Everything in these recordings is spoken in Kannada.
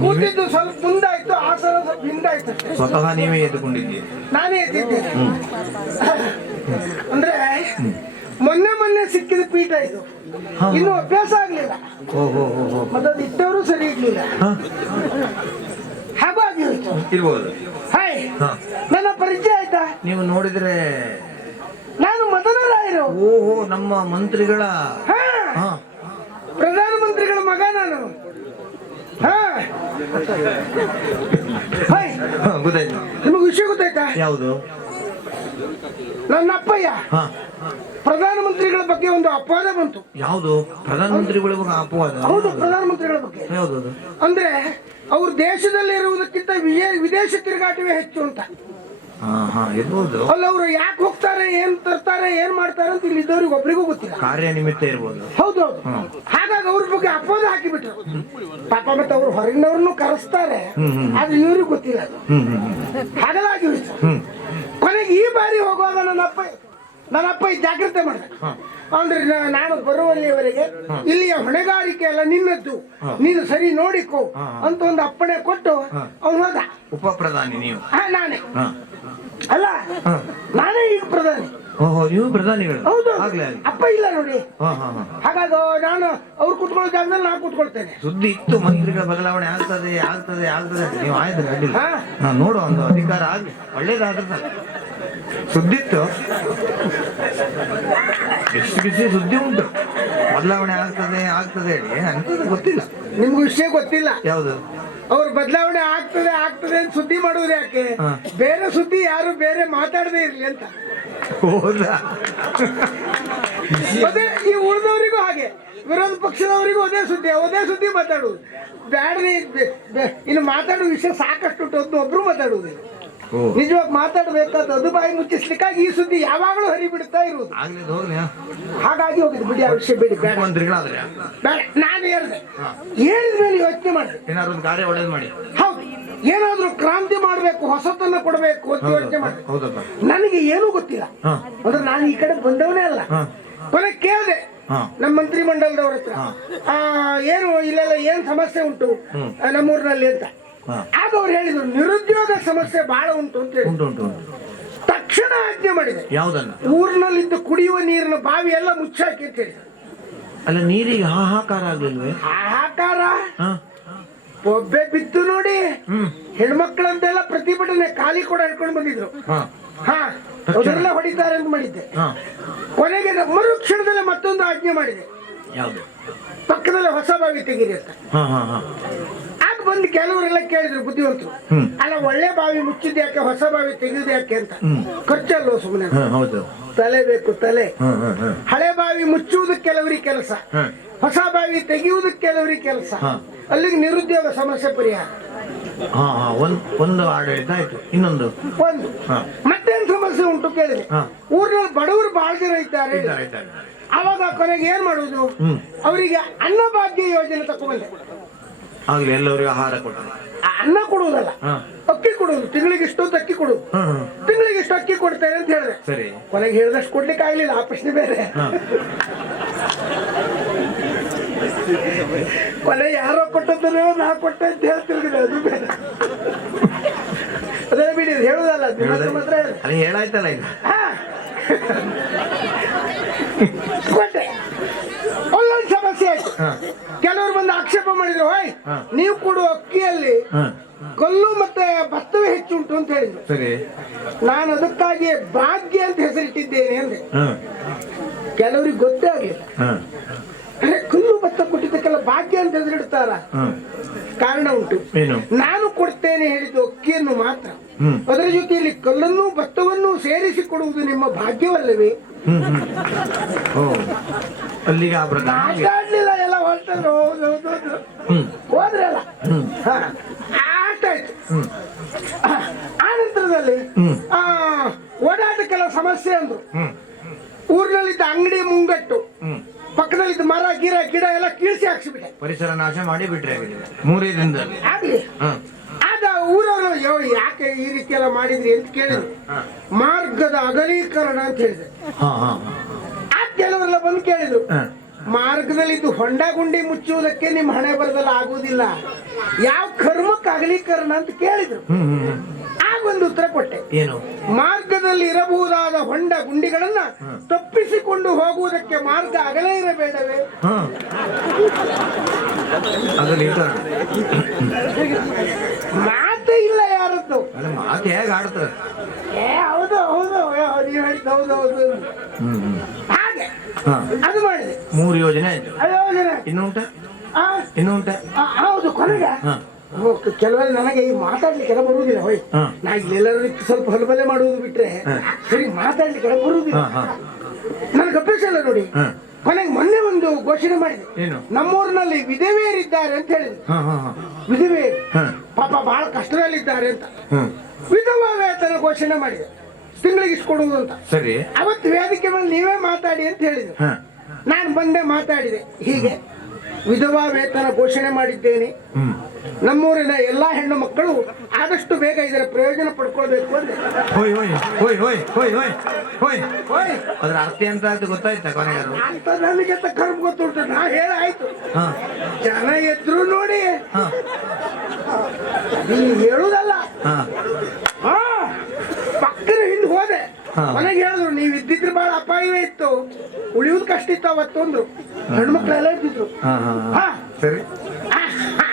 ಕೂತಿದ್ದು ಸ್ವಲ್ಪ ಮುಂದಾಯ್ತು ಸಲ ಸ್ವಲ್ಪ ಹಿಂದಾಯ್ತು. ಸ್ವತಃ ನೀವೇ ಎದ್ದುಕೊಂಡಿದ್ದೀರಿ. ನಾನೇ ಎದ್ದಿದ್ದೆ. ಅಂದ್ರೆ ಮೊನ್ನೆ ಮೊನ್ನೆ ಸಿಕ್ಕಿದ ಪೀಠ ಇದು. ಇನ್ನು ಅಭ್ಯಾಸ ಆಗ್ಲಿಲ್ಲ. ಓ ಹೋ ಹೋ ಹೋ. ಮತ್ತೆ ಅದು ಇಟ್ಟವರು ಸರಿ ಇರ್ಲಿಲ್ಲ. ಹ? ಹಾಗೂ ಆಗಿ ಹೋಯ್ತು ಇರ್ಬೋದು ಹಾಯ್ ನನ್ನ ಪರಿಚಯ ಆಯ್ತಾ? ನೀವು ನೋಡಿದ್ರೆ ನಾನು ಮದನರಾಯರು. ಓಹೋ ನಮ್ಮ ಮಂತ್ರಿಗಳ ಪ್ರಧಾನಮಂತ್ರಿಗಳ ಮಗ ನಾನು. ಗೊತ್ತಾಯ್ತು ನಿಮಗೆ ವಿಷಯ ಗೊತ್ತಾಯ್ತಾ? ಯಾವುದು? ನನ್ನ ಅಪ್ಪಯ್ಯ ಪ್ರಧಾನಮಂತ್ರಿಗಳ ಬಗ್ಗೆ ಒಂದು ಅಪವಾದ ಬಂತು. ಯಾವುದು? ಪ್ರಧಾನಮಂತ್ರಿಗಳ ಬಗ್ಗೆ ಅಪವಾದ? ಹೌದು ಪ್ರಧಾನಮಂತ್ರಿಗಳ ಬಗ್ಗೆ. ಯಾವುದು ಅದು? ಅಂದ್ರೆ ಅವ್ರು ದೇಶದಲ್ಲಿ ಇರುವುದಕ್ಕಿಂತ ವಿದೇಶ ತಿರುಗಾಟವೇ ಹೆಚ್ಚು ಅಂತ. ಇರ್ಬೋದು. ಅಲ್ಲ ಅವರು ಯಾಕೆ ಹೋಗ್ತಾರೆ ಏನ್ ತರ್ತಾರೆ ಏನ್ ಮಾಡ್ತಾರೆ ಅಂತ ಇಲ್ಲಿ ಇದ್ದವ್ರಿಗೆ ಒಬ್ರಿಗೂ ಗೊತ್ತಿಲ್ಲ. ಕಾರ್ಯ ನಿಮಿತ್ತ ಇರ್ಬೋದು. ಹೌದು ಹಾಗಾಗಿ ಅವ್ರ ಬಗ್ಗೆ ಅಪವಾದ ಹಾಕಿಬಿಟ್ರು. ಪಾಪ ಮತ್ತೆ ಅವ್ರು ಹೊರಗಿನವ್ರನ್ನು ಕರೆಸ್ತಾರೆ ಆದ್ರೆ ಇವ್ರಿಗೆ ಗೊತ್ತಿಲ್ಲ ಅದು. ಹಾಗಲಾಗಿ ಕೊನೆಗೆ ಈ ಬಾರಿ ಹೋಗುವಾಗ ನನ್ನ ಅಪ್ಪ ನನ್ನ ಅಪ್ಪ ಈ ಜಾಗ್ರತೆ ಮಾಡ ಅಂದ್ರೆ ನಾನು ಬರುವಲ್ಲಿವರೆಗೆ ಇಲ್ಲಿಯ ಹೊಣೆಗಾರಿಕೆ ಎಲ್ಲ ನಿನ್ನದ್ದು. ನೀನು ಸರಿ ನೋಡಿಕೋ ಅಂತ ಒಂದು ಅಪ್ಪಣೆ ಕೊಟ್ಟು ಅವನು ಹೋದ. ಉಪ ಪ್ರಧಾನಿ ನೀವು. ಹಾ ನಾನೇ. ಅಲ್ಲ. ನಾನೇ ಈಗ ಪ್ರಧಾನಿ. ಓಹೋ ನೀವು ಪ್ರಧಾನಿಗಳು? ಹೌದು. ಆಗ್ಲೇ ಆಗ್ಲಿ. ಅಪ್ಪ ಇಲ್ಲ ನೋಡಿ. ಹಾ ಹಾ ಹಾ. ಹಾಗಾಗಿ ನಾನು ಅವ್ರು ಕುತ್ಕೊಳ್ಳೋ ಜಾಗದಲ್ಲಿ ನಾನು ಕುತ್ಕೊಳ್ತೇನೆ. ಸುದ್ದಿ ಇತ್ತು ಮಂತ್ರಿಗಳ ಬದಲಾವಣೆ ಆಗ್ತದೆ ಆಗ್ತದೆ ಆಗ್ತದೆ ಅಂತ. ನೀವು ಆಯ್ತು ಅಡ್ಡಿಲ್ಲ ಹಾ. ನೋಡು ಒಂದು ಅಧಿಕಾರ ಆಗ್ಲಿ. ಸುದ್ದಿ ಇತ್ತು. ಎಷ್ಟು ಬಿಸಿ ಸುದ್ದಿ ಉಂಟು. ಬದಲಾವಣೆ ಆಗ್ತದೆ ಆಗ್ತದೆ ಹೇಳಿ. ಅಂತದ್ದು ಗೊತ್ತಿಲ್ಲ. ನಿಮ್ಗೆ ವಿಷಯ ಗೊತ್ತಿಲ್ಲ. ಯಾವುದು? ಅವ್ರ ಬದಲಾವಣೆ ಆಗ್ತದೆ ಆಗ್ತದೆ ಅಂತ ಸುದ್ದಿ ಮಾಡುವುದು ಯಾಕೆ? ಬೇರೆ ಸುದ್ದಿ ಯಾರು ಬೇರೆ ಮಾತಾಡದೇ ಇರ್ಲಿ ಅಂತ. ಹೌದಾ? ಅದೇ ಈ ಉಳಿದವರಿಗೂ ಹಾಗೆ. ವಿರೋಧ ಪಕ್ಷದವರಿಗೂ ಅದೇ ಸುದ್ದಿ ಅದೇ ಸುದ್ದಿ ಮಾತಾಡುವುದು. ಬ್ಯಾಡ್ರಿ ಇನ್ನು ಮಾತಾಡುವ ವಿಷಯ ಸಾಕಷ್ಟು ಒಬ್ರು ಮಾತಾಡುವುದಿಲ್ಲ. ನಿಜವಾಗಿ ಮಾತಾಡಬೇಕಾದ ಅದು ಬಾಯಿ ಮುಚ್ಚಿಸ್ಲಿಕ್ಕಾಗಿ ಈ ಸುದ್ದಿ ಯಾವಾಗಲೂ ಹರಿಬಿಡ್ತಾ ಇರುವುದು. ಹಾಗಾಗಿ ಹೋಗಿದ್ ಬಿಡಿ ಆ ವಿಷಯ ಬಿಡಿ ಬೇಡ. ಬೇಡ ನಾನು ಹೇಳಿದೆ. ಹೇಳಿದ ಮೇಲೆ ಯೋಚನೆ ಮಾಡಿ ಏನಾದ್ರು ಒಂದು ಕಾರ್ಯ ಒಳ್ಳೇದು ಮಾಡಿ. ಹೌದು ಏನಾದ್ರೂ ಕ್ರಾಂತಿ ಮಾಡಬೇಕು ಹೊಸತನ್ನ ಕೊಡಬೇಕು ಅಂತ ಯೋಚನೆ ಮಾಡಿ ನನಗೆ ಏನೂ ಗೊತ್ತಿಲ್ಲ. ಅಂದ್ರೆ ನಾನು ಈ ಕಡೆ ಬಂದವನೇ ಅಲ್ಲ. ಕೊನೆ ಕೇಳಿದೆ. ನಮ್ಮ ಮಂತ್ರಿ ಮಂಡಲದವ್ರ ಹತ್ರ. ಆ, ಏನು ಇಲ್ಲೆಲ್ಲ ಏನ್ ಸಮಸ್ಯೆ ಉಂಟು? ನಮ್ಮೂರಿನಲ್ಲಿ ಅಂತ. ಆಗ ಅವ್ರು ಹೇಳಿದ್ರು ನಿರುದ್ಯೋಗ ಸಮಸ್ಯೆ ಬಹಳ ಉಂಟು ಅಂತ ಹೇಳಿ. ಉಂಟು ಉಂಟು ಉಂಟು. ತಕ್ಷಣ ಆಜ್ಞೆ ಮಾಡಿದೆ ಯಾವ್ದನ್ನ? ಊರಿನಲ್ಲಿದ್ದ ಕುಡಿಯುವ ನೀರಿನ ಬಾವಿ ಎಲ್ಲ ಮುಚ್ಚಾಕಿ ಅಂತ ಹೇಳಿದ್ರು ಅಲ್ಲ ನೀರಿಗೆ ಹಾಹಾಕಾರ ಆಗ್ಲಿಲ್ವೇ? ಹಾಹಾಕಾರ? ಒಬ್ಬೆ ಬಿದ್ದು ಬಿತ್ತು ನೋಡಿ ಹೆಣ್ಮಕ್ಳಂತೆಲ್ಲ ಪ್ರತಿಭಟನೆ ಖಾಲಿ ಕೂಡ ಹಿಡ್ಕೊಂಡು ಬಂದಿದ್ರು. ಹಾ. ಅದೆಲ್ಲ ಹೊಡಿತಾರೆ ಅಂತ ಮಾಡಿದ್ದೆ. ಕೊನೆಗೆ ಮರು ಮರುಕ್ಷಣದಲ್ಲೇ ಮತ್ತೊಂದು ಆಜ್ಞೆ ಮಾಡಿದೆ. ಯಾವುದು? ಪಕ್ಕದಲ್ಲಿ ಹೊಸ ಬಾವಿ ತೆಗೀರಿ ಅಂತ. ಹಾ ಹಾ ಹಾ. ಆಗ ಬಂದು ಕೆಲವರೆಲ್ಲ ಕೇಳಿದ್ರು ಬುದ್ಧಿವಂತರು. ಅಲ್ಲ ಒಳ್ಳೆ ಬಾವಿ ಮುಚ್ಚಿದ ಯಾಕೆ? ಹೊಸ ಬಾವಿ ತೆಗೆದು ಯಾಕೆ ಅಂತ. ಖರ್ಚಲ್ಲ ಸುಮ್ಮನೆ ಹೌದು. ತಲೆ ಬೇಕು ತಲೆ. ಹಳೆ ಬಾವಿ ಮುಚ್ಚುವುದಕ್ಕೆ ಕೆಲವರಿಗೆ ಕೆಲಸ. ಹೊಸ ಬಾವಿ ತೆಗೆಯುವುದಕ್ಕೆ ಕೆಲವರಿಗೆ ಕೆಲಸ. ಅಲ್ಲಿಗೆ ನಿರುದ್ಯೋಗ ಸಮಸ್ಯೆ ಪರಿಹಾರ. ಒಂದು ಆಡಳಿತ ಆಯ್ತು. ಇನ್ನೊಂದು? ಒಂದು. ಮತ್ತೇನ್ ಸಮಸ್ಯೆ ಉಂಟು ಕೇಳಿದ್ರೆ. ಊರಿನಲ್ಲಿ ಬಡವರು ಬಹಳ ಜನ ಇದ್ದಾರೆ. ಅವಾಗ ಕೊನೆಗೆ ಏನ್ ಮಾಡುದು ಅವರಿಗೆ ಅನ್ನಭಾಗ್ಯ ಯೋಜನೆ ತಗೊಂಡ್ಬಂದೆ. ಆಗ್ಲಿ ಎಲ್ಲರಿಗೂ ಆಹಾರ ಕೊಟ್ಟರು. ಅನ್ನ ಕೊಡುವುದಲ್ಲ ಹಾ. ಅಕ್ಕಿ ಕೊಡುವುದು ತಿಂಗಳಿಗೆ ಇಷ್ಟೊಂದು ಅಕ್ಕಿ ಕೊಡುದು ತಿಂಗಳಿಗೆ ಇಷ್ಟು ಅಕ್ಕಿ ಕೊಡ್ತೇನೆ ಅಂತ ಹೇಳಿದೆ. ಸರಿ. ಕೊನೆಗೆ ಹೇಳಿದಷ್ಟು ಕೊಡ್ಲಿಕ್ಕೆ ಆಗ್ಲಿಲ್ಲ ಆ ಪ್ರಶ್ನೆ ಬೇರೆ. ಹಾ. ಕೊನೆ ಯಾರೋ ಕೊಟ್ಟದ್ದನ್ನೇ ನಾ ಕೊಟ್ಟೆ ಅಂತ ಹೇಳ್ತಿರ್ಗಿದೆ ಅದು ಬೇರೆ. ಅದೇ ಬಿಡಿ ಹೇಳುದಲ್ಲ ಹತ್ರ ಮಾತ್ರ. ಅಲ್ಲಿ ಹೇಳಾಯ್ತಲ್ಲ ಈಗ. ಹಾ. ಕೊಟ್ಟೆ. ಅಲ್ಲೊಂದು ಸಮಸ್ಯೆ ಆಯ್ತು. ಹಾ. ಮಾಡಿದ್ರು ಹೋಯ್ ನೀವು ಕೊಡುವ ಅಕ್ಕಿಯಲ್ಲಿ ಕಲ್ಲು ಮತ್ತೆ ಭತ್ತವೇ ಹೆಚ್ಚುಂಟು ಅಂತ ಹೇಳಿದ್ರು. ಸರಿ. ನಾನು ಅದಕ್ಕಾಗಿ ಭಾಗ್ಯ ಅಂತ ಹೆಸರಿಟ್ಟಿದ್ದೇನೆ ಅಂದೆ. ಹಾ. ಕೆಲವರಿಗೆ ಗೊತ್ತೇ ಆಗಲಿಲ್ಲ. ಅಂದ್ರೆ ಕಲ್ಲು ಭತ್ತ ಕೊಟ್ಟಿದ್ದಕ್ಕೆಲ್ಲ ಭಾಗ್ಯ ಅಂತ ಹೆಸರಿಡ್ತಾರ? ಕಾರಣ ಉಂಟು. ನಾನು ಕೊಡ್ತೇನೆ ಹೇಳಿದ್ದು ಅಕ್ಕಿಯನ್ನು ಮಾತ್ರ. ಅದರ ಜೊತೆಯಲ್ಲಿ ಕಲ್ಲನ್ನು ಭತ್ತವನ್ನು ಸೇರಿಸಿ ಕೊಡುವುದು ನಿಮ್ಮ ಭಾಗ್ಯವಲ್ಲವೇ? ಅಲ್ಲಿಗೆ ಮಾತಾಡ್ಲಿಲ್ಲ ಎಲ್ಲ ಹ್ಮ್. ಹೋದ್ರಲ್ಲ ಆಯ್ತು ಆ, ಆ ನಂತರದಲ್ಲಿ ಹ್ಮ್. ಆ ಓಡಾಟಕ್ಕೆಲ್ಲ ಸಮಸ್ಯೆ ಅಂದ್ರು. ಊರಿನಲ್ಲಿದ್ದ ಅಂಗಡಿ ಮುಂಗಟ್ಟು ಪಕ್ಕದಲ್ಲಿ ಪಕ್ಕದಲ್ಲಿದ್ದ ಮರ ಗಿರ ಗಿಡ ಎಲ್ಲ ಕೀಳ್ಸಿ ಹಾಕ್ಸಿಬಿಟ್ಟೆ. ಪರಿಸರ ನಾಶ ಮಾಡಿ ಬಿಟ್ರೆ ಮೂರೇ ದಿನದಲ್ಲಿ. ಆಗ್ಲಿ ಊರವರು ಯೋ ಯಾಕೆ ಈ ರೀತಿ ಎಲ್ಲ ಮಾಡಿದ್ರಿ? ಅಂತ ಕೇಳಿದ್ರು ಮಾರ್ಗದ ಅಗಲೀಕರಣ ಅಂತ ಹೇಳಿದೆ. ಆ. ಕೆಲವರೆಲ್ಲ ಬಂದು ಕೇಳಿದ್ರು. ಮಾರ್ಗದಲ್ಲಿ ಇದು ಹೊಂಡ ಗುಂಡಿ ಮುಚ್ಚುವುದಕ್ಕೆ ನಿಮ್ಮ ಹಣೆ ಬರದಲ್ಲ ಆಗುವುದಿಲ್ಲ. ಯಾವ ಕರ್ಮಕ್ಕೆ ಅಗಲೀಕರಣ ಅಂತ ಕೇಳಿದ್ರು. ಒಂದು ಉತ್ತರ ಕೊಟ್ಟೆ. ಏನು? ಮಾರ್ಗದಲ್ಲಿ ಇರಬಹುದಾದ ಹೊಂಡ ಗುಂಡಿಗಳನ್ನ ತಪ್ಪಿಸಿಕೊಂಡು ಹೋಗುವುದಕ್ಕೆ ಮಾರ್ಗ ಅಗಲೇ ಇರಬೇಡವೇ? ಹ ಅದ್ರಲ್ಲಿ ಇರ್ತಾರ ಮಾತೇ ಇಲ್ಲ ಯಾರದ್ದು ಮಾತು ಹೇಗೆ ಆಡ್ತದೆ ಏ ಹೌದು ಹೌದು ನೀವ್ ಹೌದು ಹೌದು. ಹಾಗೆ ಅದು ಮಾಡಿದೆ. ಮೂರು ಯೋಜನೆ ಆಯ್ತು. ಇನ್ನು ಉಂಟ? ಆ, ಇನ್ನು ಉಂಟ? ಹೌದು ಕೊನೆಗೆ. ಓಕೆ ಕೆಲವೊಂದು ನನಗೆ ಈ ಮಾತಾಡ್ಲಿಕ್ಕೆ ಬರುವುದಿಲ್ಲ ಹೋಯ್. ನಾ ಇಲ್ಲೆಲ್ಲರೂ ಸ್ವಲ್ಪ ಹೊಲಬಲೆ ಮಾಡುವುದು ಬಿಟ್ರೆ ಸರಿ ಮಾತಾಡ್ಲಿಕ್ಕೆಲ್ಲ ಬರುವುದಿಲ್ಲ. ನನ್ಗೆ ಅಭ್ಯಾಸ ಇಲ್ಲ ನೋಡಿ. ಕೊನೆಗೆ ಮೊನ್ನೆ ಒಂದು ಘೋಷಣೆ ಮಾಡಿದೆ. ಏನು? ನಮ್ಮೂರಿನಲ್ಲಿ ವಿಧವೆಯರಿದ್ದಾರೆ ಅಂತ ಹೇಳಿದ್ರು. ವಿಧವೆ ಪಾಪ ಬಹಳ ಕಷ್ಟದಲ್ಲಿದ್ದಾರೆ ಅಂತ. ವಿಧವಾ ವೇತನ ಘೋಷಣೆ ಮಾಡಿದೆ ತಿಂಗಳಿಗೆ ಇಷ್ಟು ಕೊಡುವುದು ಅಂತ. ಸರಿ. ಅವತ್ತು ವೇದಿಕೆ ಮೇಲೆ ನೀವೇ ಮಾತಾಡಿ ಅಂತ ಹೇಳಿದ್ರು. ನಾನು ಬಂದೆ ಮಾತಾಡಿದೆ. ಹೀಗೆ. ವಿಧವಾ ವೇತನ ಘೋಷಣೆ ಮಾಡಿದ್ದೇನೆ. ನಮ್ಮೂರಿನ ಎಲ್ಲಾ ಹೆಣ್ಣು ಮಕ್ಕಳು ಆದಷ್ಟು ಬೇಗ ಇದರ ಪ್ರಯೋಜನ ಪಡ್ಕೊಳ್ಬೇಕು ಅಂದ್ರೆ. ಹೋಯ್ ಹೋಯ್ ಹೋಯ್ ಹೋಯ್ ಹೋಯ್ ಹೋಯ್ ಹೋಯ್. ಹೋಯ್. ಅದ್ರ ಅರ್ಥ ಎಂತ ಅಂತ ಗೊತ್ತಾಯ್ತಾ ಕೊನೆಗಾರು ಅಂತ ನನಗೆ ಕರ್ಮ ಗೊತ್ತುಂಟು. ನಾ ಹೇಳಾಯ್ತು ಆಯ್ತು. ಜನ ಎದ್ರು ನೋಡಿ. ಹೇಳುದಲ್ಲ. ಪಕ್ಕದ ಹಿಂದೆ ಹೋದೆ. ಮನೆಗೆ ಹೇಳಿದ್ರು ನೀವ್ ಇದ್ದಿದ್ರೆ ಬಹಳ ಅಪಾಯವೇ ಇತ್ತು. ಉಳಿಯುವುದು ಕಷ್ಟ ಇತ್ತು ಅವತ್ತು ಅಂದ್ರು. ಹೆಣ್ಮಕ್ಳೆಲ್ಲ ಇದ್ದಿದ್ರು. ಹಾ ಸರಿ.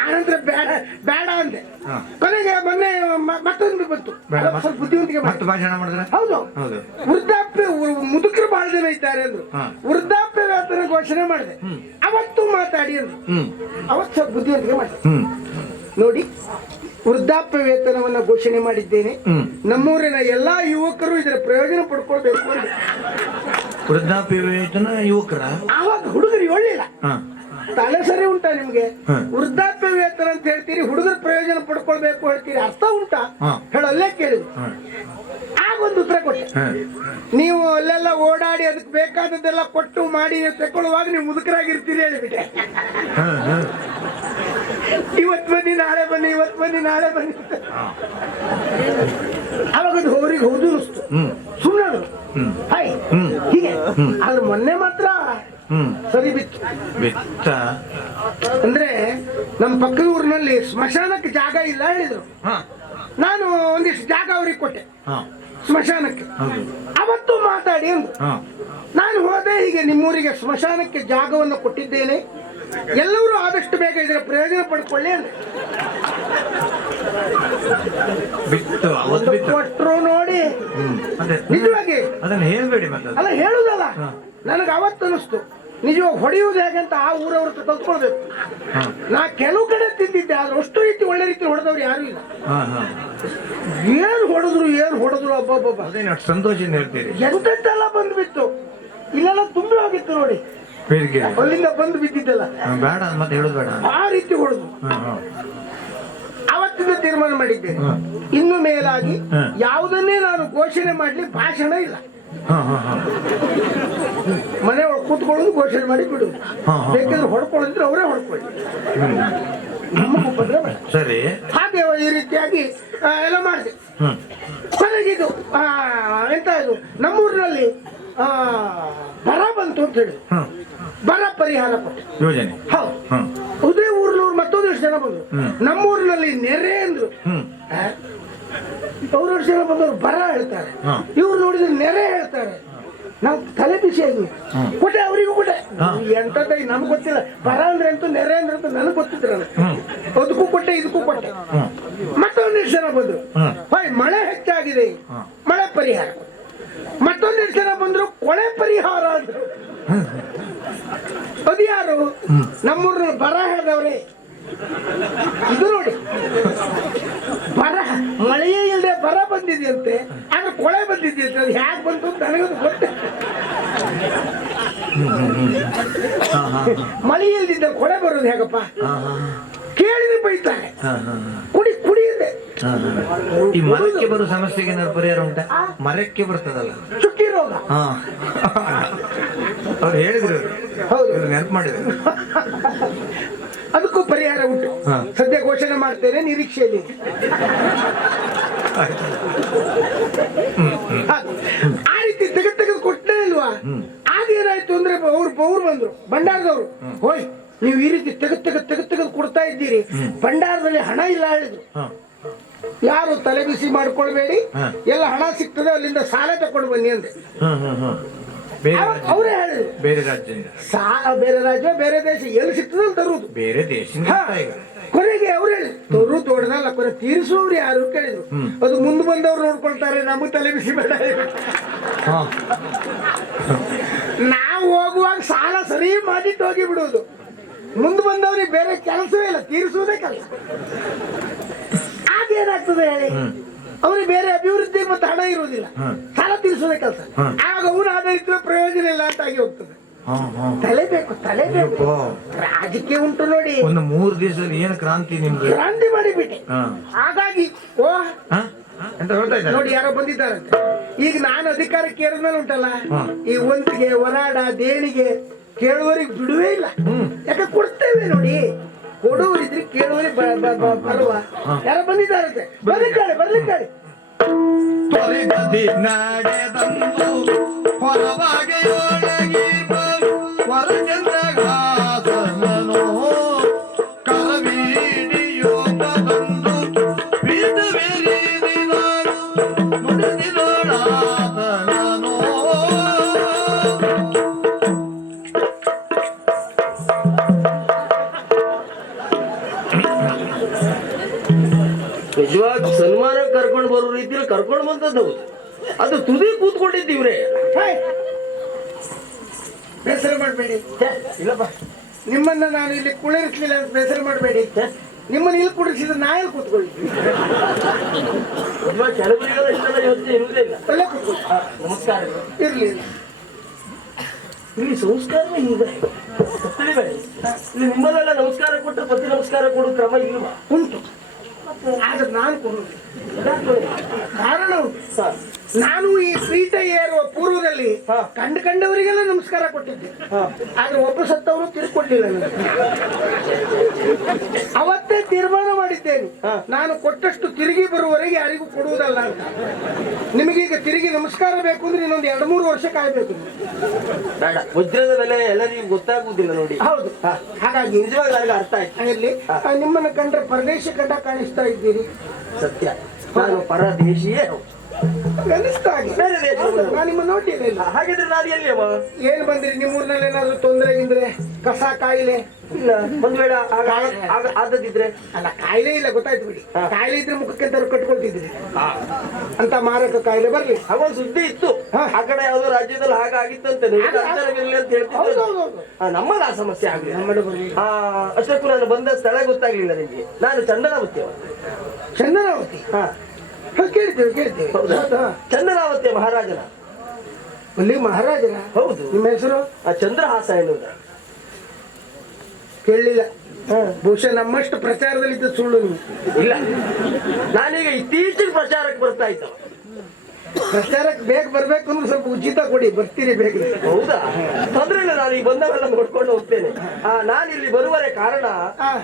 ಆನಂತರ ಬೇಡ ಬೇಡ ಅಂದೆ. ಕೊನೆಗೆ ಮೊನ್ನೆ ಮತ್ತೊಂದು ಬಂತು. ಸ್ವಲ್ಪ ಬುದ್ಧಿವಂತಿಕೆ ಮತ್ತೆ ಭಾಷಣ ಮಾಡಿದ್ರೆ? ಹೌದು. ವೃದ್ಧಾಪ್ಯ ಮುದುಕರು ಬಹಳ ಜನ ಇದ್ದಾರೆ ಅಂದ್ರು. ವೃದ್ಧಾಪ್ಯ ವೇತನ ಘೋಷಣೆ ಮಾಡಿದೆ. ಅವತ್ತು ಮಾತಾಡಿ ಅಂದ್ರು. ಹ್ಮ್. ಅವತ್ತು ಸ್ವಲ್ಪ ಬುದ್ಧಿವಂತಿಕೆ ಮಾಡಿದೆ. ಹ್ಮ್. ನೋಡಿ. ವೃದ್ಧಾಪ್ಯ ವೇತನವನ್ನ ಘೋಷಣೆ ಮಾಡಿದ್ದೇನೆ. ನಮ್ಮೂರಿನ ಎಲ್ಲಾ ಯುವಕರು ಇದರ ಪ್ರಯೋಜನ ಪಡ್ಕೊಳ್ಬೇಕು ವೃದ್ಧಾಪ್ಯ ವೇತನ ಯುವಕರ? ಆವಾಗ ಹುಡುಗರು ಹೇಳಿಲ್ಲ ತಲೆ ಸರಿ ಉಂಟಾ ನಿಮ್ಗೆ? ವೃದ್ಧಾಪ್ಯ ವೇತನ ಅಂತ ಹೇಳ್ತೀರಿ ಹುಡುಗರ ಪ್ರಯೋಜನ ಪಡ್ಕೊಳ್ಬೇಕು ಹೇಳ್ತೀರಿ ಅರ್ಥ ಉಂಟಾ. ಹೇಳಲ್ಲೇ ಕೇಳಿದ್ರು ಹಾ. ಆಗೊಂದು ಉತ್ತರ ಕೊಟ್ಟೆ. ನೀವು ಅಲ್ಲೆಲ್ಲ ಓಡಾಡಿ ಅದಕ್ಕೆ ಬೇಕಾದದ್ದೆಲ್ಲ ಕೊಟ್ಟು ಮಾಡಿ ತಗೊಳ್ಳುವಾಗ ನೀವು ಮುದುಕರಾಗಿರ್ತೀರಿ ಹೇಳಿಬಿಟ್ಟೆ. ಇವತ್ ಬನ್ನಿ ನಾಳೆ ಬನ್ನಿ ಇವತ್ ಬನ್ನಿ ನಾಳೆ ಬನ್ನಿ ಅವಾಗ ಅದು ಹೋರಿಗೆ ಹೌದು ಸುಮ್ಮನೆ ಹಾಯ್ ಹೀಗೆ. ಆದ್ರೆ ಮೊನ್ನೆ ಮಾತ್ರ ಸರಿ ಬಿತ್ತು. ಬಿತ್ತ. ಅಂದ್ರೆ ನಮ್ಮ ಪಕ್ಕದ ಊರಿನಲ್ಲಿ ಸ್ಮಶಾನಕ್ಕೆ ಜಾಗ ಇಲ್ಲ ಹೇಳಿದ್ರು. ಹಾ. ನಾನು ಒಂದಿಷ್ಟು ಜಾಗ ಅವ್ರಿಗೆ ಕೊಟ್ಟೆ. ಹಾ. ಸ್ಮಶಾನಕ್ಕೆ. ಅವತ್ತು ಮಾತಾಡಿ ಅಂದ್ರು. ನಾನು ಹೋದೆ ಹೀಗೆ ನಿಮ್ಮೂರಿಗೆ ಸ್ಮಶಾನಕ್ಕೆ ಜಾಗವನ್ನು ಕೊಟ್ಟಿದ್ದೇನೆ. ಎಲ್ಲರೂ ಆದಷ್ಟು ಬೇಗ ಇದರ ಪ್ರಯೋಜನ ಪಡ್ಕೊಳ್ಳಿ ಬಿಟ್ಟು ಅವತ್ತು ಬಿತ್ತು ಕೊಟ್ರು ನೋಡಿ. ಹ್ಮ್. ಅದೇ ನಿಜವಾಗಿ. ಅದನ್ನ ಹೇಳ್ಬೇಡಿ ಮತ್ತೆ ಅದು. ಅಲ್ಲ ಹೇಳುದಲ್ಲ. ನನಗೆ ಅವತ್ತು ಅನಿಸ್ತು. ನಿಜವಾಗಿ ಹೊಡೆಯುವುದು ಹೇಗೆ ಅಂತ ಆ ಊರವ್ರ ಹತ್ರ ಕಲ್ತ್ಕೊಳ್ಬೇಕು ಹಾ. ನಾ ಕೆಲವು ಕಡೆ ತಿಂದಿದ್ದೆ ಆದ್ರೆ ಅಷ್ಟು ರೀತಿ ಒಳ್ಳೆ ರೀತಿ ಹೊಡೆದವ್ರು ಯಾರು ಇಲ್ಲ. ಹಾ ಹಾ. ಏನ್ ಹೊಡೆದ್ರು ಏನ್ ಹೊಡೆದ್ರು ಅಬ್ಬಬ್ಬಬ್ಬ. ಅದೇನು ಅಷ್ಟು ಸಂತೋಷದಿಂದ ಹೇಳ್ತೀರಿ? ಎಂತೆಲ್ಲ ಬಂದ್ಬಿತ್ತು. ಇಲ್ಲೆಲ್ಲ ತುಂಬಿ ಹೋಗಿತ್ತು ನೋಡಿ. ಬೇಡಿಕೆ ಅಲ್ಲಿಂದ ಬಂದು ಬಿದ್ದಿದ್ದೆಲ್ಲ ಬೇಡ ಅಂತ ಮತ್ತೆ ಹೇಳೋದು ಬೇಡ ಆ ರೀತಿ ಹೊಡೆದು. ಅವತ್ತಿಂದ ತೀರ್ಮಾನ ಮಾಡಿದ್ದೆ. ಇನ್ನು ಮೇಲಾಗಿ. ಯಾವುದನ್ನೇ ನಾನು ಘೋಷಣೆ ಮಾಡ್ಲಿ ಭಾಷಣ ಇಲ್ಲ. ಮನೆ ಒಳಗೆ ಕೂತ್ಕೊಳ್ಳೋದು ಘೋಷಣೆ ಮಾಡಿ ಬಿಡುದು ಬೇಕಾದ್ರೆ. ಹೊಡ್ಕೊಳ್ಳಿದ್ರೆ ಅವರೇ ಹೊಡ್ಕೊಳ್ಳಿ. ಸರಿ. ಹಾಗೆ ಈ ರೀತಿಯಾಗಿ ಎಲ್ಲ ಮಾಡಿದೆ. ಕೊನೆಗಿದು ಎಂತ ಇದು? ನಮ್ಮೂರಿನಲ್ಲಿ ಬರ ಬಂತು ಅಂತ ಹೇಳಿ. ಬರ ಪರಿಹಾರ ಕೊಟ್ಟೆ ಯೋಜನೆ. ಹೌದು. ಉದಯ ಊರ್ನವ್ರು ಮತ್ತೊಂದು ಜನ ಬಂದ್ರು. ನಮ್ಮೂರಿನಲ್ಲಿ ನೆರೆ ಅಂದ್ರು. ಅವ್ರ ಜನ ಬಂದವ್ರು ಬರ ಹೇಳ್ತಾರೆ. ಇವ್ರು ನೋಡಿದ್ರೆ ನೆರೆ ಹೇಳ್ತಾರೆ. ನಾವು ತಲೆ ಬಿಸಿ ಆಗಿ. ಕೊಟ್ಟೆ ಅವರಿಗೂ ಕೊಟ್ಟೆ. ಎಂತದ ನಮ್ಗೆ ಗೊತ್ತಿಲ್ಲ. ಬರ ಅಂದ್ರೆ ಅಂತೂ ನೆರೆ ಅಂದ್ರೆ ಅಂತ ನನಗೆ ಗೊತ್ತಿದ್ರಲ್ಲ. ಅದಕ್ಕೂ ಕೊಟ್ಟೆ ಇದಕ್ಕೂ ಕೊಟ್ಟೆ. ಮತ್ತೊಂದು ಮತ್ತೊಂದಿಷ್ಟು ಜನ ಬಂದ್ರು. ಹೋಯ್ ಮಳೆ ಹೆಚ್ಚಾಗಿದೆ. ಮಳೆ ಪರಿಹಾರ ಮತ್ತೊಂದಿಷ್ಟು ಜನ ಬಂದ್ರು ಕೊಳೆ ಪರಿಹಾರ ಅಂದ್ರು. ಅದು ಯಾರು ನಮ್ಮೂರ ಬರ ಹೇಳಿದವ್ರೆ ಇದು ನೋಡಿ. ಬರ ಮಳೆಯೇ ಇಲ್ಲದೆ ಬರ ಬಂದಿದೆಯಂತೆ. ಆದ್ರೆ ಕೊಳೆ ಬಂದಿದೆಯಂತೆ. ಅದು ಹ್ಯಾಕ್ ಬಂತು ಅಂತ ನನಗದು ಗೊತ್ತ. ಮಳೆ ಇಲ್ದಿದ್ದ ಕೊಳೆ ಬರೋದು ಹೇಗಪ್ಪ? ಕೇಳಿದ್ರೆ ಬೈತಾರೆ. ಕುಡಿ ಈ ಮರಕ್ಕೆ ಬರೋ ಸಮಸ್ಯೆಗೆ ಏನಾದ್ರು ಪರಿಹಾರ ಉಂಟಾ? ಮರಕ್ಕೆ ಬರ್ತದಲ್ಲ. ಚುಕ್ಕಿ ರೋಗ. ಹಾ. ಅವ್ರು ಹೇಳಿದ್ರು ಹೌದು. ನೆನಪು ಮಾಡಿದ್ರು. ಅದಕ್ಕೂ ಪರಿಹಾರ ಉಂಟು. ಸದ್ಯ ಘೋಷಣೆ ಮಾಡ್ತೇನೆ ನಿರೀಕ್ಷೆಯಲ್ಲಿ. ಆ ರೀತಿ ತೆಗೆದು ತೆಗೆದು ಕೊಟ್ಟೇ ಇಲ್ವಾ? ಆಗೇನಾಯ್ತು ಅಂದ್ರೆ ಬಂದ್ರು. ಭಂಡಾರದವರು. ಹೋಯ್ ನೀವು ಈ ರೀತಿ ತೆಗೆದು ತೆಗೆದು ತೆಗೆದು ತೆಗೆದು ಕೊಡ್ತಾ ಇದ್ದೀರಿ. ಭಂಡಾರದಲ್ಲಿ ಹಣ ಇಲ್ಲ ಹೇಳಿದ್ರು. ಹ. ಯಾರು ತಲೆ ಬಿಸಿ ಮಾಡ್ಕೊಳ್ಬೇಡಿ. ಎಲ್ಲ ಹಣ ಸಿಗ್ತದೆ ಅಲ್ಲಿಂದ ಸಾಲ ತಕೊಂಡು ಬನ್ನಿ ಅಂದ್ರೆ ರಾಜ್ಯ ಅವರೇ ಹೇಳಿದ್ರು. ಬೇರೆ ರಾಜ್ಯದಿಂದ. ಸಾಲ ಬೇರೆ ರಾಜ್ಯ ಬೇರೆ ದೇಶ ಎಲ್ಲಿ ಸಿಗ್ತದೆ ಅಲ್ಲಿ ತರುವುದು. ಬೇರೆ ದೇಶ ಕೊನೆಗೆ ಅವ್ರು ಹೇಳಿ ತರು ತೋಡದಲ್ಲ ಕೊನೆ ತೀರಿಸುವವ್ರು ಯಾರು ಕೇಳಿದ್ರು. ಅದು ಮುಂದೆ ಬಂದವ್ರು ನೋಡ್ಕೊಳ್ತಾರೆ ನಮಗ್ ತಲೆ ಬಿಸಿ ಬೇಡ ಹ. ನಾವು ಹೋಗುವಾಗ ಸಾಲ ಸರಿ ಮಾಡಿಟ್ಟು ಹೋಗಿ ಬಿಡುವುದು. ಮುಂದೆ ಬಂದವ್ರಿಗೆ ಬೇರೆ ಕೆಲಸವೇ ಇಲ್ಲ ತೀರಿಸುವುದೇ ಕೆಲಸ. ಆಗೇನಾಗ್ತದೆ ಹೇಳಿ? ಅವ್ರಿಗೆ ಬೇರೆ ಅಭಿವೃದ್ಧಿ ಮತ್ತೆ ಹಣ ಇರುವುದಿಲ್ಲ. ಸಾಲ ತೀರಿಸೋದೇ ಕೆಲಸ. ಆಗ ಆಗ ಅವನು ಇದ್ರೆ ಪ್ರಯೋಜನ ಇಲ್ಲ ಅಂತ ಆಗಿ ಹೋಗ್ತದೆ. ತಲೆ ಬೇಕು ತಲೆ ಬೇಕು. ರಾಜಕೀಯ ಉಂಟು ನೋಡಿ. ಒಂದು ಮೂರು ದಿವಸದಲ್ಲಿ ಏನು ಕ್ರಾಂತಿ ನಿಮ್ಗೆ ಕ್ರಾಂತಿ ಮಾಡಿಬಿಟ್ಟೆ. ಹಾಗಾಗಿ ಓ? ಅಂತ ಹೇಳ್ತಾ ಇದ್ದಾರೆ? ನೋಡಿ ಯಾರೋ ಬಂದಿದ್ದಾರಂತೆ. ಈಗ ನಾನು ಅಧಿಕಾರಕ್ಕೆ ಏರಿದ್ಮೇಲೆ ಉಂಟಲ್ಲ ಹಾ. ಈ ಒಂತಿಗೆ ಒರಾಡ ದೇಣಿಗೆ ಕೇಳುವವರಿಗೆ ಬಿಡುವೇ ಇಲ್ಲ. ಯಾಕೆ ಕೊಡ್ತೇವೆ ನೋಡಿ? ಕೊಡುವರಿದ್ರೆ ಕೇಳುವರಿ ಬರುವ. ಯಾರೋ ಬಂದಿದ್ದಾರಂತೆ. ಬರ್ಲಿಕ್ಕಾಳೆ ಬರ್ಲಿಕ್ಕಾಳೆ ತ್ವರಿತದಿ ಬಂದದ್ದು ಹೌದು ಅದು ತುದಿ ಕೂತ್ಕೊಂಡಿದ್ದೀವ್ರೆ ಹಾಯ್. ಬೇಸರ ಮಾಡಬೇಡಿ. ಇಲ್ಲಪ್ಪ. ನಿಮ್ಮನ್ನ ನಾನು ಇಲ್ಲಿ ಕುಳಿರಿಸ್ಲಿಲ್ಲ ಅಂತ ಬೇಸರ ಮಾಡಬೇಡಿ. ನಿಮ್ಮನ್ನ ಇಲ್ಲಿ ಕುಡಿಸಿದ್ರೆ ನಾ ಇಲ್ಲಿ ಕೂತ್ಕೊಳ್ಳಿ? ಕೆಲವರಿಗೆಲ್ಲ ಇಷ್ಟೆಲ್ಲ ಯೋಚನೆ ಇರುವುದೇ ಇಲ್ಲ. ಅಲ್ಲೇ ಕೂತ್ಕೊಳ್ಳಿ. ನಮಸ್ಕಾರ. ಇರ್ಲಿ. ಇಲ್ಲಿ ಸಂಸ್ಕಾರವೇ ಹಿಂಗೆ. ತಿಳಿಬೇಡಿ. ನಿಮ್ಮಲ್ಲೆಲ್ಲ ನಮಸ್ಕಾರ ಕೊಟ್ಟರೆ ಪ್ರತಿ ನಮಸ್ಕಾರ ಕೊಡೋ ಕ್ರಮ ಇಲ್ವಾ? ಉಂಟು. ಆದ್ರೆ ನಾನು ಕೊಡುವುದು ಕಾರಣ ಉಂಟು ಹ. ನಾನು ಈ ಪೀಠ ಏರುವ ಪೂರ್ವದಲ್ಲಿ. ಕಂಡು ಕಂಡವರಿಗೆಲ್ಲ ನಮಸ್ಕಾರ ಕೊಟ್ಟಿದ್ದೆ. ಆದ್ರೆ ಒಬ್ಬ ಸತ್ತವರು ತಿರ್ಕೊಡ್ಲಿಲ್ಲ ನನಗೆ. ಅವತ್ತೇ ತೀರ್ಮಾನ ಮಾಡಿದ್ದೇನೆ. ನಾನು ಕೊಟ್ಟಷ್ಟು ತಿರುಗಿ ಬರುವವರೆಗೆ ಯಾರಿಗೂ ಕೊಡುವುದಲ್ಲ ಅಂತ. ನಿಮಗೀಗ ತಿರುಗಿ ನಮಸ್ಕಾರ ಬೇಕು ಅಂದ್ರೆ ಇನ್ನೊಂದು ಎರಡು ಮೂರು ವರ್ಷ ಕಾಯ್ಬೇಕು. ಬೇಡ. ವಜ್ರದ ಬೆಲೆ ಎಲ್ಲರಿಗೂ ಗೊತ್ತಾಗುವುದಿಲ್ಲ ನೋಡಿ. ಹೌದು. ಹಾಗಾಗಿ ನಿಜವಾಗಿ ನನಗೆ ಅರ್ಥ ಆಯ್ತು. ಇಲ್ಲಿ ನಿಮ್ಮನ್ನ ಕಂಡ್ರೆ ಪರದೇಶ ಕಂಡ ಕಾಣಿಸ್ತಾ ಇದ್ದೀರಿ. ಸತ್ಯ. ನಾನು ಪರದೇಶಿಯೇ ಹೌದು. ಅನಿಸ್ತಾ ಬೇರೆ ದೇಶ ನಾನು ನಿಮ್ಮ ನೋಡಿಲ್ಲ ಇಲ್ಲ ಹಾಗಿದ್ರೆ ನಾನು ಎಲ್ಲಿ ಅವ ಏನ್ ಬಂದ್ರಿ ನಿಮ್ಮೂರ್ನಲ್ಲಿ ಏನಾದ್ರು ತೊಂದರೆ ಗಿಂದ್ರೆ ಕಸ ಕಾಯಿಲೆ? ಇಲ್ಲ ಒಂದ್ ವೇಳೆ ಆಗ- ಆಗ- ಆದದಿದ್ರೆ ಅಲ್ಲ ಕಾಯಿಲೆ ಇಲ್ಲ ಗೊತ್ತಾಯ್ತು ಬಿಡಿ. ಹಾ. ಕಾಯಿಲೆ ಇದ್ರೆ ಮುಖಕ್ಕೆ ತರ ಕಟ್ಕೊಳ್ತಿದ್ರಿ. ಅಂತ ಮಾರಕ ಕಾಯಿಲೆ ಬರ್ಲಿ. ಹಾಗೊಂದು ಸುದ್ದಿ ಇತ್ತು. ಹಾ. ಆ ಕಡೆ ಯಾವ್ದೋ ರಾಜ್ಯದಲ್ಲಿ ಹಾಗಾಗಿತ್ತು ನೀವು ಅದು- ಅಂತರವಿರ್ಲಿ ಅಂತ ಹೌದು, ಹೇಳ್ತಿದ್ರು ಹೌದು, ಹೌದು. ಆ, ನಮ್ಮಲ್ಲಿ ಆ ಸಮಸ್ಯೆ ಆಗಲಿ ನಮ್ಮಡೆ ಬರ್ಲಿ. ಆ ಅಷ್ಟಕ್ಕೂ ನಾನು ಬಂದ ಸ್ಥಳ ಗೊತ್ತಾಗ್ಲಿಲ್ಲ ನಿಮ್ಗೆ. ನಾನು ಚಂದನ ಅವ ಚಂದನಾವತಿ? ಹಾ, ಕೇಳ್ತೇವೆ ಕೇಳ್ತೇವೆ ಹೌದಾ? ಮಹಾರಾಜನ. ಅಲ್ಲಿ ಮಹಾರಾಜನ? ಹೌದು. ನಿಮ್ಮ ಹೆಸರು? ಆ ಚಂದ್ರಹಾಸ ಎನ್ನುವುದ ಕೇಳಲಿಲ್ಲ ಬಹುಶಃ ನಮ್ಮಷ್ಟು ಪ್ರಚಾರದಲ್ಲಿದ್ದ ಸುಳ್ಳು ನೀವು. ಇಲ್ಲ. ನಾನೀಗ ಇತ್ತೀಚೆಗೆ ಪ್ರಚಾರಕ್ಕೆ ಬರ್ತಾ ಇದ್ದವ ಪ್ರಚಾರಕ್ಕೆ ಬೇಗ ಬರ್ಬೇಕು ಅಂದ್ರೆ ಸ್ವಲ್ಪ ಉಚಿತ ಕೊಡಿ ಬರ್ತೀರಿ ಬೇಗ. ಹೌದಾ? ತೊಂದ್ರೆ ಇಲ್ಲ ನಾನು ಈಗ ಬಂದವರೆಲ್ಲ ನೋಡ್ಕೊಂಡು ಹೋಗ್ತೇನೆ. ಆ ನಾನು ಇಲ್ಲಿ ಬರುವರೆ ಕಾರಣ.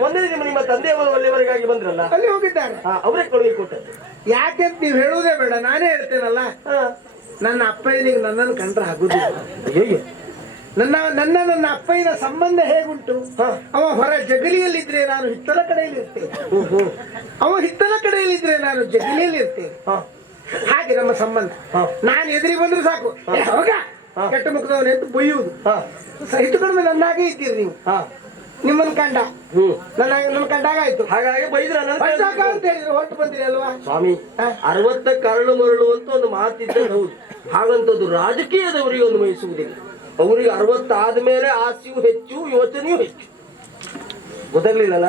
ಒಂದೇ ನಿಮ್ಮ ನಿಮ್ಮ ತಂದೆಯವರು ಅಲ್ಲಿವರೆಗಾಗಿ ಬಂದ್ರಲ್ಲ? ಅಲ್ಲಿ ಹೋಗಿದ್ದಾರೆ. ಅವರೇ ಕೊಡುಗೆ ಕೊಟ್ಟದ್ದು. ಯಾಕೆಂತ ನೀವು ಹೇಳುವುದೇ ಬೇಡ ನಾನೇ ಹೇಳ್ತೇನಲ್ಲ. ನನ್ನ ಅಪ್ಪಯ್ಯನಿಗೆ ನನ್ನನ್ನು ಕಂಡ್ರೆ ಆಗುದಿಲ್ಲ. ಹೇಗೆ? ನನ್ನ ನನ್ನ ನನ್ನ ಅಪ್ಪಯ್ಯನ ಸಂಬಂಧ ಹೇಗುಂಟು. ಅವ ಹೊರ ಜಗಲಿಯಲ್ಲಿದ್ರೆ ನಾನು ಹಿತ್ತಲ ಕಡೆಯಲ್ಲಿ ಇರ್ತೇನೆ ಅವ ಹಿತ್ತಲ ಕಡೆಯಲ್ಲಿದ್ರೆ ನಾನು ಜಗಲಿಯಲ್ಲಿ ಇರ್ತೇನೆ ಹಾಗೆ ನಮ್ಮ ಸಂಬಂಧ. ನಾನು ಎದುರಿ ಬಂದ್ರೆ ಸಾಕು. ಏ, ಹೋಗ. ಹಾ. ಕೆಟ್ಟ ಮುಖದವನೇ ಅಂತ ಬೊಯ್ಯುವುದು. ಸಹಿತ ಕಡಿಮೆ ನನ್ನಾಗೆ ಇದ್ದೀರಿ ನೀವು. ನಿಮ್ಮನ್ನ ಕಂಡ. ಹ್ಮ್. ನನ್ನ ನನ್ನ ಕಂಡಾಗ ಆಯ್ತು. ಹಾಗಾಗಿ ಬೈದ್ರ ಅಂತ ಹೇಳಿದ್ರೆ ಹೊರಟು ಬಂದಿರಿ ಅಲ್ವಾ? ಸ್ವಾಮಿ ಹಾ. ಅರವತ್ತ ಕರಳು ಮರಳು ಅಂತ ಒಂದು ಮಾತಿದ್ದ ಹೌದು. ಹಾಗಂತದ್ದು ರಾಜಕೀಯದವರಿಗೆ ಒಂದು ವಹಿಸುವುದಿಲ್ಲ ಅವರಿಗೆ ಅರವತ್ತಾದ ಮೇಲೆ ಆಸೆಯೂ ಹೆಚ್ಚು ಯೋಚನೆಯೂ ಹೆಚ್ಚು. ಗೊತ್ತಾಗ್ಲಿಲ್ಲಲ್ಲ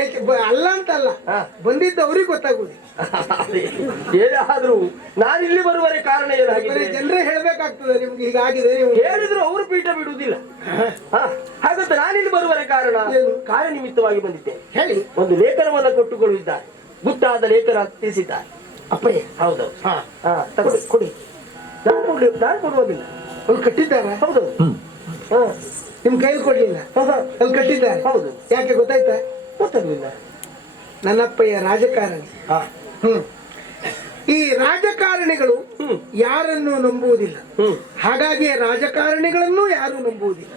ಹೆಚ್ಚು- ಬ- ಅಲ್ಲ ಅಂತಲ್ಲ. ಹಾ. ಬಂದಿದ್ದು ಅವ್ರಿಗೆ ಗೊತ್ತಾಗುದು ಅದೇ. ಏನೇ ನಾನು ಇಲ್ಲಿ ಬರುವರೆ ಕಾರಣ ಏನಾಗಿದೆ ಜನರೇ ಹೇಳ್ಬೇಕಾಗ್ತದೆ ನಿಮ್ಗೆ ಹೀಗಾಗಿದೆ ನೀವು ಹೇಳಿದ್ರು ಅವರು ಪೀಠ ಬಿಡುವುದಿಲ್ಲ. ಹಾ, ಹಾಗಂತ ನಾನಿಲ್ಲಿ ಬರುವರೆ ಕಾರಣ ಏನು? ಕಾರ್ಯನಿಮಿತ್ತವಾಗಿ ಬಂದಿದ್ದೆ. ಹೇಳಿ. ಒಂದು ಲೇಖನವನ್ನ ಕೊಟ್ಟುಕೊಳ್ಳಿದ್ದಾರೆ ಗುಟ್ಟಾದ ಲೇಖನ ತಿಳಿಸಿದ್ದಾರೆ. ಅಪ್ಪಯ್ಯ ಹೌದೌದು. ಹಾ. ಹಾ ತಗೊಳ್ಳಿ. ಕೊಡಿ ನಾನು ಕೊಡ್ಲಿ ನಾನು ಕೊಡುವುದಿಲ್ಲ. ಅವ್ರು ಕಟ್ಟಿದ್ದಾರೆ? ಹೌದು ಹಾ. ನಿಮ್ ಕೈಲಿ ಕೊಡ್ಲಿಲ್ಲ. ಅಲ್ಲಿ ಕಟ್ಟಿದ್ದಾರೆ? ಹೌದು. ಯಾಕೆ ಗೊತ್ತಾಯ್ತಾ? ಗೊತ್ತಾಗ್ಲಿಲ್ಲ. ನನ್ನಪ್ಪಯ್ಯ ರಾಜಕಾರಣಿ. ಹಾ. ಈ ರಾಜಕಾರಣಿಗಳು ಯಾರನ್ನು ನಂಬುವುದಿಲ್ಲ. ಹಾಗಾಗಿ ರಾಜಕಾರಣಿಗಳನ್ನು ಯಾರು ನಂಬುವುದಿಲ್ಲ.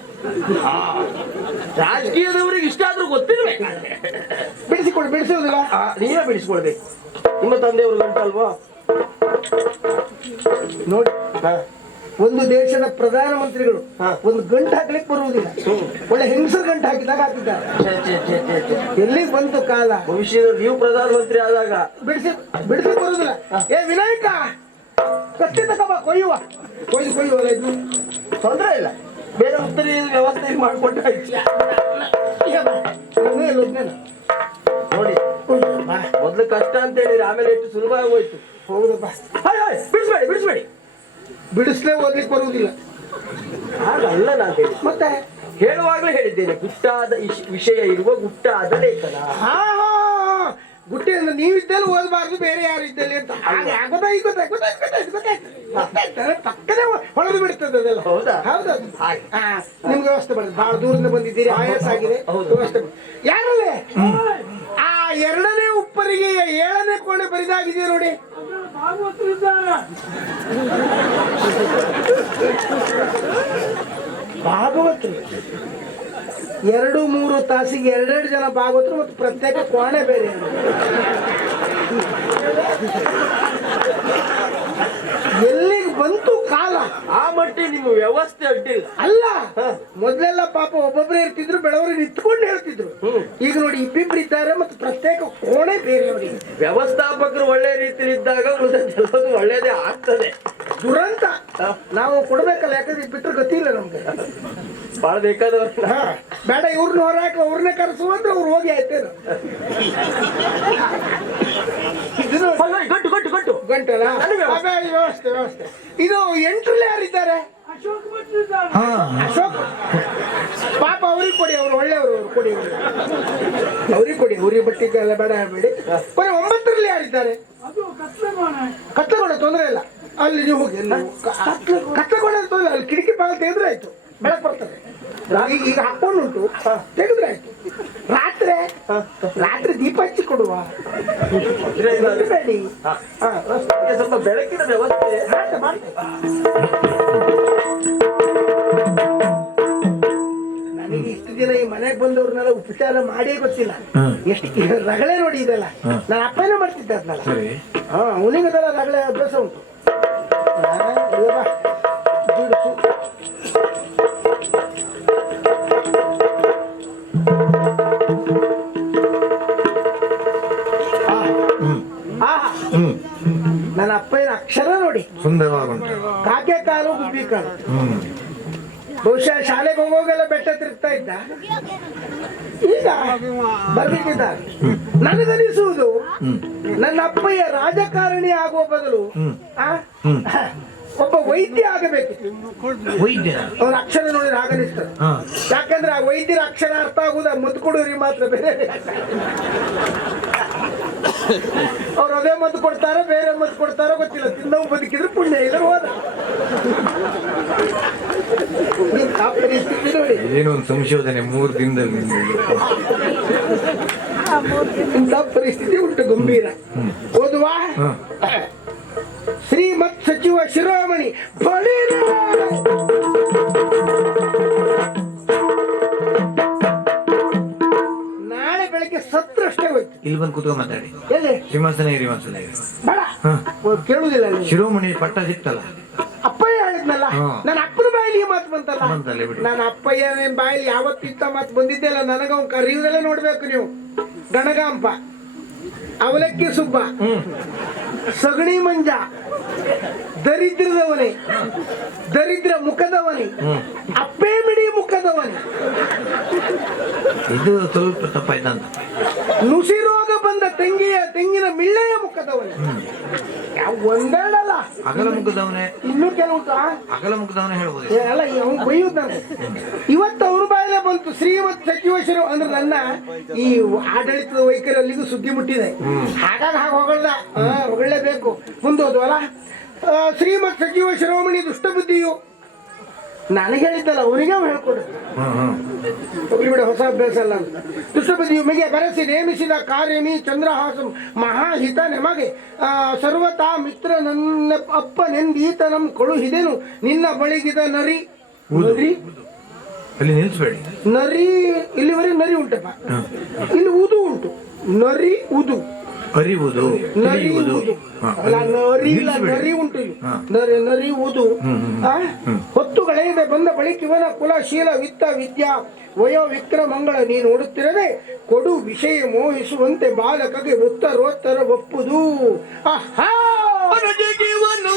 ರಾಜಕೀಯದವರಿಗೆ ಇಷ್ಟ ಆದ್ರೂ ಗೊತ್ತಿರ್ಬೇಕಾದ್ರೆ ಬಿಡಿಸಿಕೊಡು ಬಿಡಿಸುವುದಿಲ್ಲ. ಆ, ನೀವೇ ಬಿಡಿಸ್ಕೊಳ್ಬೇಕು. ನಿಮ್ಮ ತಂದೆಯವರು ಗಂಟಲ್ವಾ? ನೋಡಿ. ಒಂದು ದೇಶದ ಪ್ರಧಾನಮಂತ್ರಿಗಳು ಹಾ. ಒಂದು ಗಂಟು ಹಾಕ್ಲಿಕ್ಕೆ ಬರುವುದಿಲ್ಲ. ಒಳ್ಳೆ ಹೆಂಗಸರು ಗಂಟು ಹಾಕಿದಾಗ ಹಾಕಿದ್ದಾರೆ. ಎಲ್ಲಿ. ಎಲ್ಲಿಗೆ ಬಂತು ಕಾಲ? ಭವಿಷ್ಯದ ನೀವು ಪ್ರಧಾನಮಂತ್ರಿ ಆದಾಗ. ಬಿಡಿಸಿ ಬಿಡಿಸಿ ಬರುವುದಿಲ್ಲ. ಏ ವಿನಾಯಕ! ಕತ್ತಿ ತಗೋಬಾ ಕೊಯ್ಯುವ. ಕೊಯ್ದು ಕೊಯ್ಯುವಲ್ಲ ಇದು. ತೊಂದ್ರೆ ಇಲ್ಲ. ಬೇರೆ ಉತ್ತರ ವ್ಯವಸ್ಥೆ ಒಬ್ಬನೇ ನೋಡಿ. ಮೊದ್ಲು ಕಷ್ಟ ಅಂತ ಹೇಳಿದ್ರೆ ಆಮೇಲೆ ಎಷ್ಟು ಸುಲಭ ಆಗೋಯ್ತು. ಹೌದಪ್ಪ ಬಿಡಿಸ್ಬೇಡಿ ಬಿಡಿಸ್ಬೇಡಿ. ಬಿಡಿಸ್ಲೇ ಓದ್ಲಿಕ್ಕೆ ಬರುವುದಿಲ್ಲ. ಹಾಗಲ್ಲ ನಾನು ಹೇಳಿ ಮತ್ತೆ? ಹೇಳುವಾಗಲೇ ಹೇಳಿದ್ದೇನೆ ಗುಟ್ಟಾದ ಇಶ್- ವಿಷಯ ಇರುವ ಗುಟ್ಟಾದ ಲೇಖನ. ಹಾ ಹಾ. ಗುಟ್ಟಿ ಅಂದ್ರೆ ನೀವಿದ್ದಲ್ಲಿ ಓದಬಾರ್ದು ಬೇರೆ ಯಾರು ಇದ್ದಲ್ಲಿ ಅಂತ. ಹಾಗೆ ಗೊತ್ತಾಯ್ತು ಗೊತ್ತಾಯ್ತು ಗೊತ್ತಾಯ್ತು ಗೊತ್ತಾಯ್ತು ಗೊತ್ತಾಯ್ತು. ಪಕ್ಕನೇ ಹೊಳೆದು ಬಿಡ್ತದೆ ಅದೆಲ್ಲ. ಹೌದಾ? ಹೌದೌದು ಹಾಗೆ. ಹಾ ನಿಮ್ಗೆ ವ್ಯವಸ್ಥೆ ಬರ್ತದೆ ಬಹಳ ದೂರದಿಂದ ಬಂದಿದ್ದೀರಿ ಆಯಾಸ ಆಗಿದೆ. ಹೌದು. ವ್ಯವಸ್ಥೆ ಬ- ಯಾರಲ್ಲೇ ಆ ಎರಡನೇ ಉಪ್ಪರಿಗೆ ಏಳನೇ ಕೋಣೆ ಬರಿದಾಗಿದೆ ನೋಡಿ? ಭಾಗವತರು. ಎರಡು, ಮೂರು ತಾಸಿಗೆ ಎರಡೆರಡು ಜನ ಭಾಗವತರು ಮತ್ತು ಪ್ರತ್ಯೇಕ ಕೋಣೆ ಬೇರೆ. ಬಂತು ಕಾಲ. ಆ ಮಟ್ಟಿ ನಿಮ್ಮ ವ್ಯವಸ್ಥೆ ಅಡ್ಡಿಲ್ಲ. ಅಲ್ಲ ಮೊದ್ಲೆಲ್ಲ ಪಾಪ ಒಬ್ಬೊಬ್ಬರೇ ಇರ್ತಿದ್ರು ಬೆಳವರು ನಿಂತ್ಕೊಂಡು ಹೇಳ್ತಿದ್ರು. ಈಗ ನೋಡಿ ಇಬ್ಬಿಬ್ರು ಇದ್ದಾರೆ ಮತ್ತೆ ಪ್ರತ್ಯೇಕ ಕೋಣೆ ಬೇರೆಯವರಿಗೆ ವ್ಯವಸ್ಥಾಪಕರು ಒಳ್ಳೆ ರೀತಿಯಲ್ಲಿ ಇದ್ದಾಗ ಮುಂದೆ ಒಳ್ಳೇದೇ ಆಗ್ತದೆ. ದುರಂತ. ನಾವು ಕೊಡ್ಬೇಕಲ್ಲ ಯಾಕಂದ್ರೆ ಬಿಟ್ಟರೆ ಗತಿ ಇಲ್ಲ ನಮ್ಗೆ. ಬಹಳ ಬೇಕಾದ ಬೇಡ ಇವ್ರನ್ನ ಹೊರಾಕ ಅವ್ರನ್ನೇ ಕರೆಸು ಅಂದ್ರೆ ಅವ್ರು ಹೋಗಿ ಆಯ್ತೇನು. ಗಂಟು ಗಂಟು ಗಂಟು. ಅದೇ ವ್ಯವಸ್ಥೆ ವ್ಯವಸ್ಥೆ. ಇದು ಎಂಟ್ರಲ್ಲಿ ಯಾರಿದ್ದಾರೆ? ಹಾ ಅಶೋಕ್. ಪಾಪ ಅವ್ರಿಗೆ ಕೊಡಿ ಅವ್ರು ಒಳ್ಳೆಯವರು ಅವ್ರು ಕೊಡಿ ಅವ್ರಿಗೆ. ಕೊಡಿ ಅವ್ರಿಗೆ ಬಟ್ಟೆ ಎಲ್ಲ ಬೇಡ. ಹೇಳ್ಬೇಡಿ ಕೊನೆ ಒಂಬತ್ತರಲ್ಲಿ ಯಾರಿದ್ದಾರೆ? ಕತ್ತಲಗೊಂಡ ತೊಂದರೆ ಇಲ್ಲ. ಅಲ್ಲಿ ನೀವು ಹೋಗಿ ಕತ್ತಲಗೊಂಡ ತೊಂದರೆ ಅಲ್ಲಿ ಕಿಟಕಿ ಬಾಗಿಲು ತೆಗೆದ್ರೆ ಆಯ್ತು. ಬೆಳಕು ಬರ್ತದೆ. ಈಗ ಈಗ ಹಾಕೊಂಡುಂಟು ತೆಗೆದ್ರೆ ಆಯ್ತು. ರಾತ್ರಿ? ರಾತ್ರಿ ದೀಪ ಹಚ್ಚಿ ಕೊಡುವ. ಸ್ವಲ್ಪ ಬೆಳಕಿನ ವ್ಯವಸ್ಥೆ. ನನಗೆ ಇಷ್ಟು ದಿನ ಈ ಮನೆಗೆ ಬಂದವ್ರನ್ನೆಲ್ಲ ಉಪಚಾರ ಮಾಡೇ ಗೊತ್ತಿಲ್ಲ. ಎಷ್ಟು ರಗಳೇ ರಗಳೆ ನೋಡಿ ಇದೆಲ್ಲ. ನನ್ನ ಅಪ್ಪನೇ ಮಾಡ್ತಿದ್ದ ಅದ್ನಲ್ಲ ಹಾ ಹಾ ಅವನಿಗದೆಲ್ಲ ರಗಳೆ ಅಭ್ಯಾಸ ಉಂಟು. ನನ್ನ ಅಪ್ಪನ ಅಕ್ಷರ ನೋಡಿ. ಸುಂದರವಾಗುಂಟು. ಕಾಕೆ ಕಾಲು ಗುಬ್ಬಿ ಕಾಲು. ಬಹುಶಃ ಶಾಲೆಗೆ ಹೋಗೋಗೆಲ್ಲ ಬೆಟ್ಟ ತಿರುಗ್ತಾ ಇದ್ದ. ಈಗ ಬರ್ಲಿಕ್ಕಿದ್ದ ನನಗನಿಸುವುದು ನನ್ನ ಅಪ್ಪಯ್ಯ ರಾಜಕಾರಣಿ ಆಗುವ ಬದಲು ಆ, ಒಬ್ಬ ವೈದ್ಯ ಆಗಬೇಕು. ವೈದ್ಯ. ಅವ್ರ ಅಕ್ಷರ ನೋಡಿದ್ರೆ ಆಗನಿಸ್ತದೆ ಹಾ. ಯಾಕಂದ್ರೆ ಆ ವೈದ್ಯರ ಅಕ್ಷರ ಅರ್ಥ ಆಗುದ ಮದ್ದು ಮಾತ್ರ ಬೇರೆ. ಅವ್ರು ಅದೇ ಮದ್ದು ಕೊಡ್ತಾರ ಬೇರೆ ಮದ್ದು ಕೊಡ್ತಾರ ಗೊತ್ತಿಲ್ಲ. ತಿನ್ನವು ಬದುಕಿದ್ರೆ ಪುಣ್ಯ ಇಲ್ಲ ಹೋದ. ಆ ಪರಿಸ್ಥಿತಿ ನೋಡಿ. ಏನೋ ಒಂದು ಸಂಶೋಧನೆ ಮೂರು ದಿನದಲ್ಲಿ ಇಂಥ ಪರಿಸ್ಥಿತಿ ಉಂಟು ಗಂಭೀರ. ಓದುವಾ? ಕೂತ್ಕೊಂಡು ಮಾತಾಡಿ ಎಲ್ಲಿ ಸಿಂಹಾಸನ ಇರಿ ಒಂದ್ಸಲ ಬೇಡ ಹಾ ನೀವು ಶಿರೋಮಣಿ ಪಟ್ಟ ಸಿಕ್ತಲ್ಲ. ಅಪ್ಪಯ್ಯ ಹೇಳಿದ್ನಲ್ಲ. ನನ್ನ ಅಪ್ಪನ ಬಾಯಿಗೆ ಈ ಮಾತು ಬಂತಲ್ಲ? ಬಂತಲ್ಲ ಬಿಡಿ. ನನ್ನ ಅಪ್ಪಯ್ಯನ ಬಾಯಿಲಿ ಯಾವತ್ತು ಇತ್ತ ಮಾತು ಬಂದಿದ್ದೆಲ್ಲ ನನಗ ಕರೆಯುವುದೆಲ್ಲ ನೋಡ್ಬೇಕು ನೀವು. ಗಣಗಾಂಪ ಅವಲಕ್ಕಿ ಸುಬ್ಬ. ಸಗಣಿ ಮಂಜ. ದರಿದ್ರದವನೇ. ದರಿದ್ರ ಮುಖದವನೇ. ಅಪ್ಪೆ ಮಿಡಿ ಮುಖದವನೇ. ಇದು ಸ್ವಲ್ಪ ತಪ್ಪ ನುಸಿ ರೋಗ ಬಂದ ತೆಂಗಿಯ ತೆಂಗಿನ ಮಿಳ್ಳೆಯ ಮುಖದವನೇ. ಯಾವ ಒಂದೆರಡಲ್ಲ ಅಗಲ ಮುಖದವನೇ. ಇನ್ನೂ ಕೆಲವು ಅಗಲ ಮುಖದವನೇ ಹೇಳ್ಬೋದು. ಅಲ್ಲ ಅವ್ನು ಬೈಯುತ್ತಾನೆ ನಾನು. ಇವತ್ತು ಅವ್ರ ಬಾಯಲ್ಲೇ ಬಂತು ಶ್ರೀಮತ್ ಸಚಿವೇಶ್ವರ ಅಂದ್ರೆ ನನ್ನ ಈ ಆಡಳಿತದ ವೈಖರಿ ಅಲ್ಲಿಗೂ ಸುದ್ದಿ ಮುಟ್ಟಿದೆ. ಹಾಗಾಗಿ ಹಾಗೆ ಹೊಗಳದ ಹೊಗಳಲೇಬೇಕು ಮುಂದೋದ್ವಲ್ಲ ಶ್ರೀಮತ್ ಸಚಿವ ಶಿರೋಮಣಿ ದುಷ್ಟಬುದ್ಧಿಯು ನನಗೆ ಹೇಳಿದ್ದಲ್ಲ ಅವರಿಗೆ ಹೇಳ್ಕೊಡು. ಹೋಗ್ಲಿ ಬಿಡ ಹೊಸ ಅಭ್ಯಾಸ ಅಲ್ಲ ದುಷ್ಟಪತಿಯು ಮಿಗೆ ಬರೆಸಿ ನೇಮಿಸಿದ ಕಾರ್ಯಮಿ ಚಂದ್ರಹಾಸಂ ಮಹಾಹಿತ ನಮಗೆ. ಸರ್ವತಾ ಮಿತ್ರ ನನ್ನ ಅಪ್ಪ ನೆಂದೀತ ನಮ್ ಕಳುಹಿದೇನು ನಿನ್ನ ಬಳಿಗಿದ ನರಿ. ನರಿ? ಅಲ್ಲಿ ನಿಲ್ಸ್ಬೇಡಿ. ನರಿ ಇಲ್ಲಿವರೆಗೆ ನರಿ ಉಂಟಪ್ಪ. ಇಲ್ಲಿ ಉದು ಉಂಟು. ನರಿ ಉದು ಅರಿವುದು ನರಿಯುವುದು. ಅಲ್ಲ ನರಿ ಇಲ್ಲ ನರಿ ಉಂಟು ಇಲ್ಲಿ ನರಿ ನರಿ ಉದು ಹ್ಮ್, ಹ್ಮ್. ಆ? ಬಂದ ಬಳಿಕ ಇವನ ಕುಲ ಶೀಲ ವಿತ್ತ ವಿದ್ಯಾ ವಯೋ ವಿಕ್ರಮಂಗಳ ನೀ ನೋಡುತ್ತಿರದೆ ಕೊಡು ವಿಷಯ ಮೋಹಿಸುವಂತೆ ಬಾಲಕಗೆ ಉತ್ತರೋತ್ತರ ಒಪ್ಪುದು. ಆಹಾ! ಜೀವನು